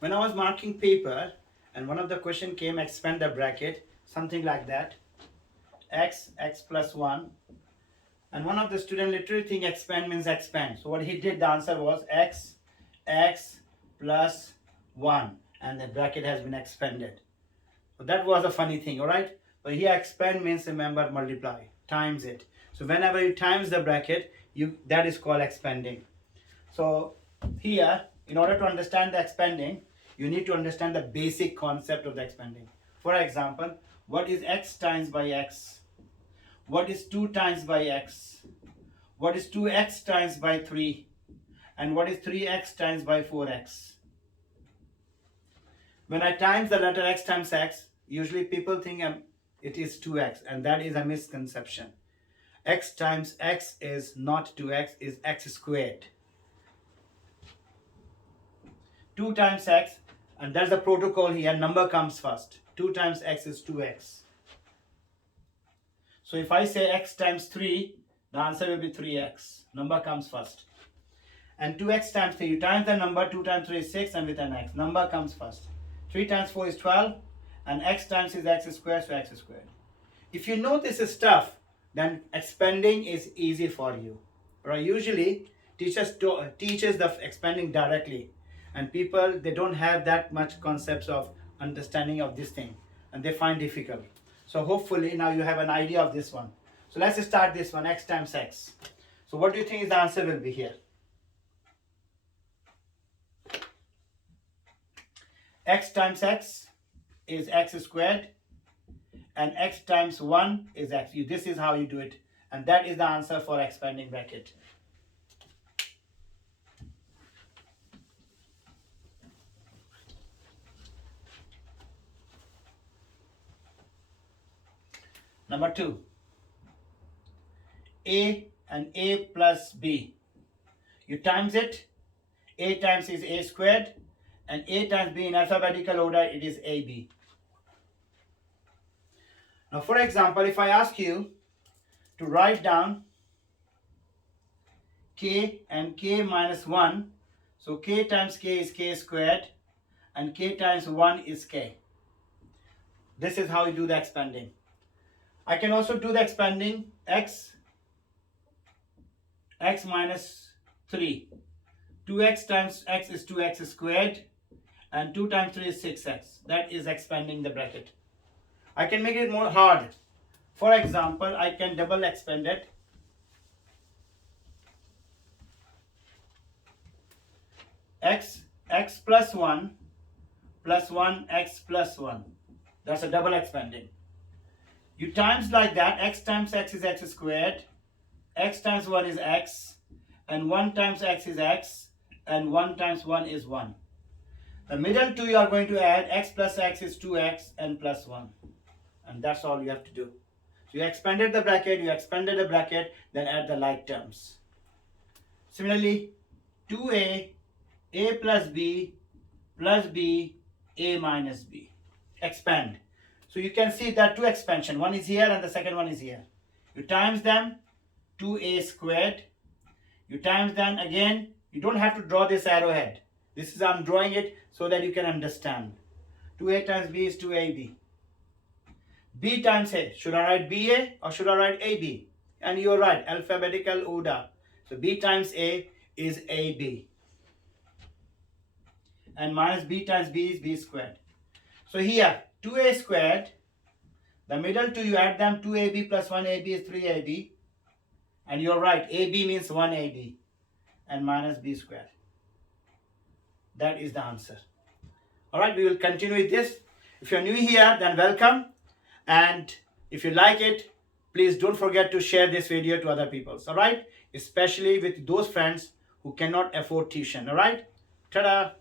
When I was marking paper and one of the question came expand the bracket, something like that, x plus 1, and one of the student literally think expand means expand. So what he did, the answer was x plus 1, and the bracket has been expanded. So that was a funny thing, alright? But here expand means, remember, multiply, times it. So whenever you times the bracket, that is called expanding. So here, in order to understand the expanding, you need to understand the basic concept of the expanding. For example, what is x times by x? What is 2 times by x? What is 2x times by 3? And what is 3x times by 4x? When I times the letter x times x, usually people think it is 2x, and that is a misconception. X times x is not 2x, is x squared. 2 times x, and that's the protocol here, number comes first. 2 times x is 2x. So if I say x times 3, the answer will be 3x. Number comes first. And 2x times 3, you times the number, 2 times 3 is 6, and with an x. Number comes first. 3 times 4 is 12, and x times is x squared, so x squared. If you know this stuff, then expanding is easy for you. Right? Usually, teachers teaches the expanding directly, and people, they don't have that much concepts of understanding of this thing, and they find difficult. So hopefully now you have an idea of this one. So let's start this one, x times x. So what do you think is the answer will be here? X times x is x squared, and x times 1 is x. This is how you do it, and that is the answer for expanding bracket. Number 2, a and a plus b. You times it. A times is a squared, and a times b in alphabetical order, it is ab. Now for example, if I ask you to write down k and k minus 1, so k times k is k squared, and k times 1 is k. This is how you do the expanding. I can also do the expanding x minus 3. 2x times x is 2x squared, and 2 times 3 is 6x. That is expanding the bracket. I can make it more hard. For example, I can double expand it. x plus 1 plus 1x plus 1. That's a double expanding. You times like that, x times x is x squared, x times 1 is x, and 1 times x is x, and 1 times 1 is 1. The middle two you are going to add, x plus x is 2x and plus 1. And that's all you have to do. So you expanded the bracket, then add the like terms. Similarly, 2a, a plus b, a minus b. Expand. So you can see that two expansion. One is here and the second one is here. You times them, 2a squared. You times them again. You don't have to draw this arrowhead. This is, I'm drawing it so that you can understand. 2a times b is 2ab. B times a. Should I write ba or should I write ab? And you're right, alphabetical order. So b times a is ab. And minus b times b is b squared. So here, 2a squared, the middle two you add them, 2ab plus 1ab is 3ab. And you're right, ab means 1ab. And minus b squared. That is the answer. Alright, we will continue with this. If you're new here, then welcome. And if you like it, please don't forget to share this video to other people. Alright, especially with those friends who cannot afford tuition. Alright, ta-da.